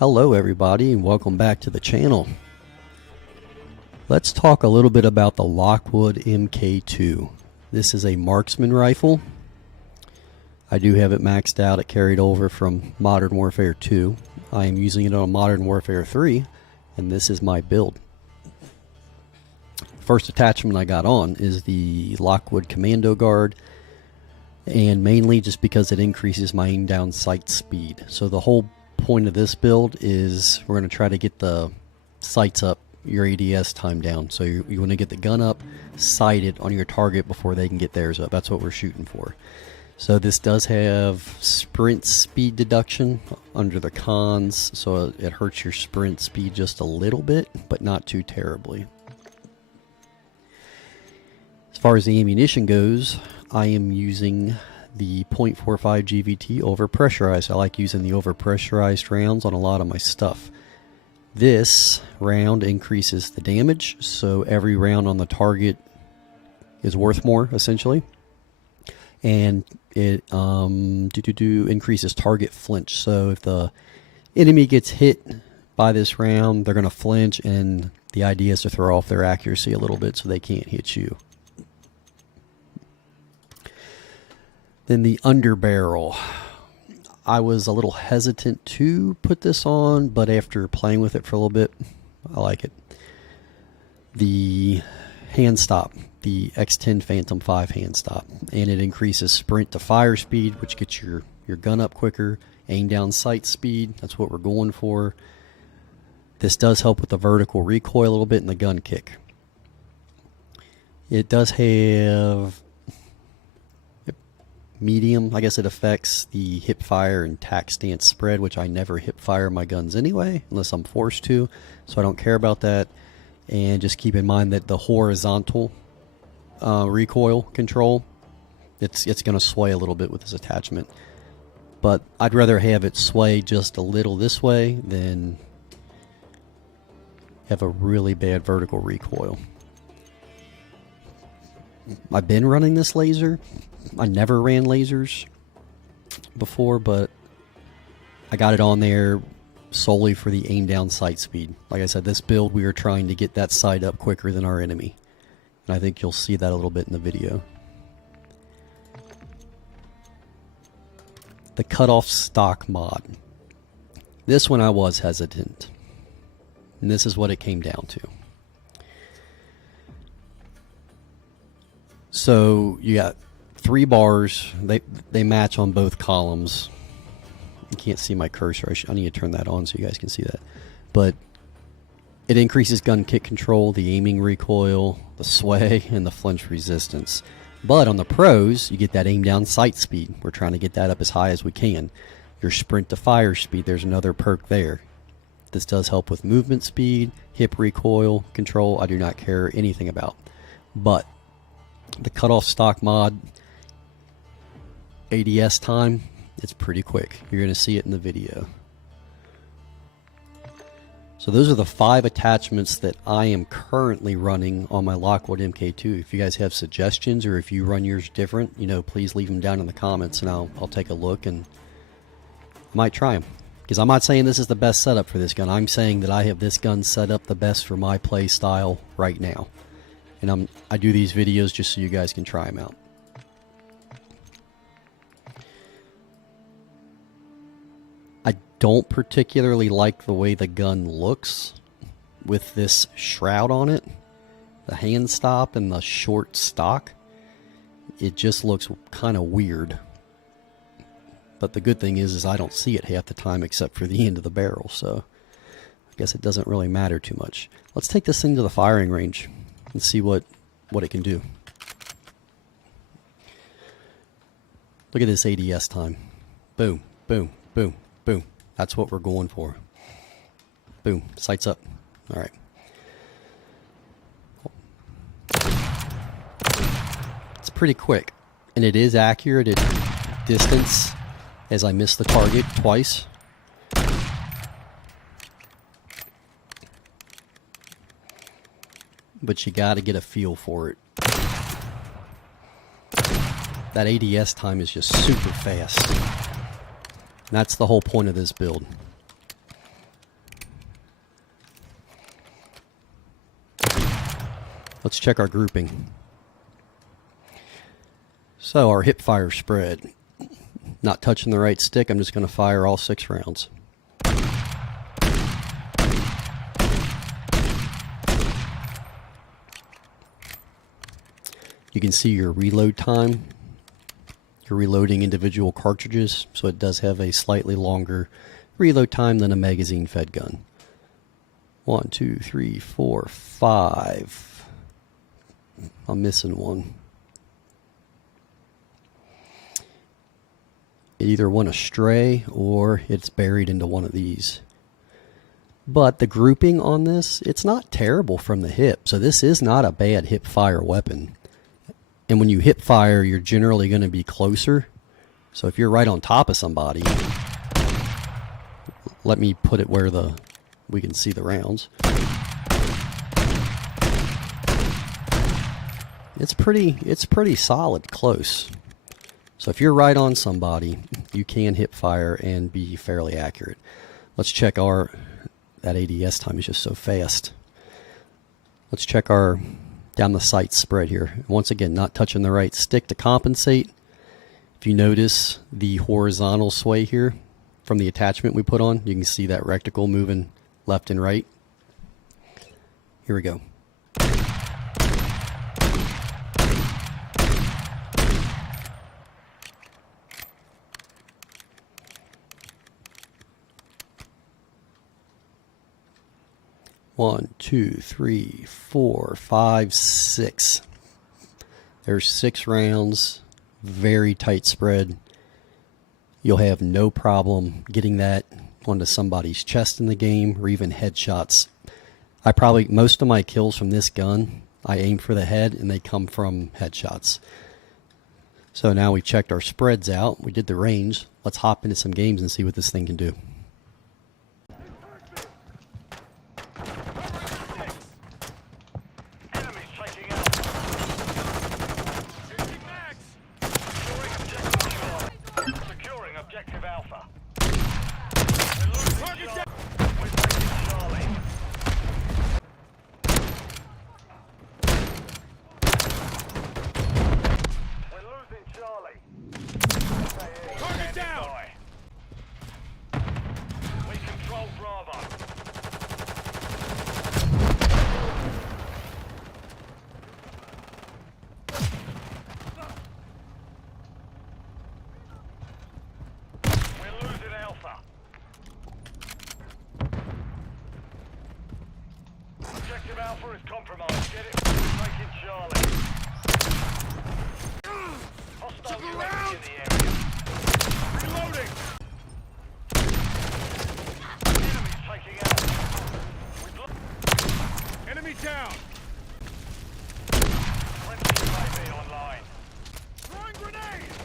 Hello everybody and welcome back to the channel. Let's talk a little bit about the Lockwood MK2. This is a marksman rifle. I do have it maxed out. It carried over from Modern Warfare 2. I am using it on Modern Warfare 3 and this is my build. First attachment I got on is the Lockwood Commando Guard, and mainly just because it increases my aim down sight speed. So the whole point of this build is we're going to try to get the sights up, your ADS time down. So you want to get the gun up, sighted on your target before they can get theirs up. That's what we're shooting for. So this does have sprint speed deduction under the cons, so it hurts your sprint speed just a little bit, but not too terribly. As far as the ammunition goes, I am using the .45 GVT overpressurized. I like using the overpressurized rounds on a lot of my stuff. This round increases the damage, so every round on the target is worth more, essentially. And it increases target flinch. So if the enemy gets hit by this round, they're going to flinch, and the idea is to throw off their accuracy a little bit so they can't hit you. Then the underbarrel. I was a little hesitant to put this on, but after playing with it for a little bit, I like it. The hand stop, the X10 Phantom 5 hand stop, and it increases sprint to fire speed, which gets your gun up quicker, aim down sight speed. That's what we're going for. This does help with the vertical recoil a little bit and the gun kick. It does have medium. I guess it affects the hip fire and tack stance spread, which I never hip fire my guns anyway, unless I'm forced to, so I don't care about that. And just keep in mind that the horizontal recoil control, it's going to sway a little bit with this attachment, but I'd rather have it sway just a little this way than have a really bad vertical recoil. I've been running this laser. I never ran lasers before, but I got it on there solely for the aim down sight speed. Like I said, this build we are trying to get that sight up quicker than our enemy, and I think you'll see that a little bit in the video. The cutoff stock mod. This one I was hesitant, and this is what it came down to. So you got 3 bars. They match on both columns. You can't see my cursor. I need to turn that on so you guys can see that. But it increases gun kick control, the aiming recoil, the sway, and the flinch resistance. But on the pros, you get that aim down sight speed. We're trying to get that up as high as we can. Your sprint to fire speed, there's another perk there. This does help with movement speed, hip recoil control. I do not care anything about. But the cutoff stock mod, ADS time, it's pretty quick. You're going to see it in the video. So those are the 5 attachments that I am currently running on my Lockwood MK2. If you guys have suggestions or if you run yours different, please leave them down in the comments and I'll take a look and might try them. Because I'm not saying this is the best setup for this gun. I'm saying that I have this gun set up the best for my play style right now. And I do these videos just so you guys can try them out. I don't particularly like the way the gun looks with this shroud on it. The hand stop and the short stock. It just looks kind of weird. But the good thing is I don't see it half the time except for the end of the barrel. So I guess it doesn't really matter too much. Let's take this thing to the firing range and see what it can do. Look at this ADS time. Boom, boom, boom, boom. That's what we're going for. Boom, sights up. All right. It's pretty quick, and it is accurate at distance, as I missed the target twice. But you got to get a feel for it. That ADS time is just super fast. And that's the whole point of this build. Let's check our grouping. So our hip fire spread. Not touching the right stick, I'm just going to fire all 6 rounds. You can see your reload time. You're reloading individual cartridges, so it does have a slightly longer reload time than a magazine fed gun. 1, 2, 3, 4, 5. I'm missing one. It either went astray or it's buried into one of these. But the grouping on this, it's not terrible from the hip. So this is not a bad hip fire weapon. And when you hip fire, you're generally going to be closer. So if you're right on top of somebody, let me put it where we can see the rounds. It's pretty solid close. So if you're right on somebody, you can hip fire and be fairly accurate. Let's check that ADS time is just so fast. Let's check our down the sight spread here. Once again, not touching the right stick to compensate. If you notice the horizontal sway here from the attachment we put on, you can see that reticle moving left and right. Here we go. One, two, three, 4, 5, 6. There's 6 rounds, very tight spread. You'll have no problem getting that onto somebody's chest in the game, or even headshots. Most of my kills from this gun, I aim for the head and they come from headshots. So now we checked our spreads out, we did the range. Let's hop into some games and see what this thing can do. Objective Alpha is compromised. Get it. Taking Charlie. Hostile UAV in the area. Reloading. Enemy's taking Alpha. Enemy down. Friendly UAV online. Throwing grenade.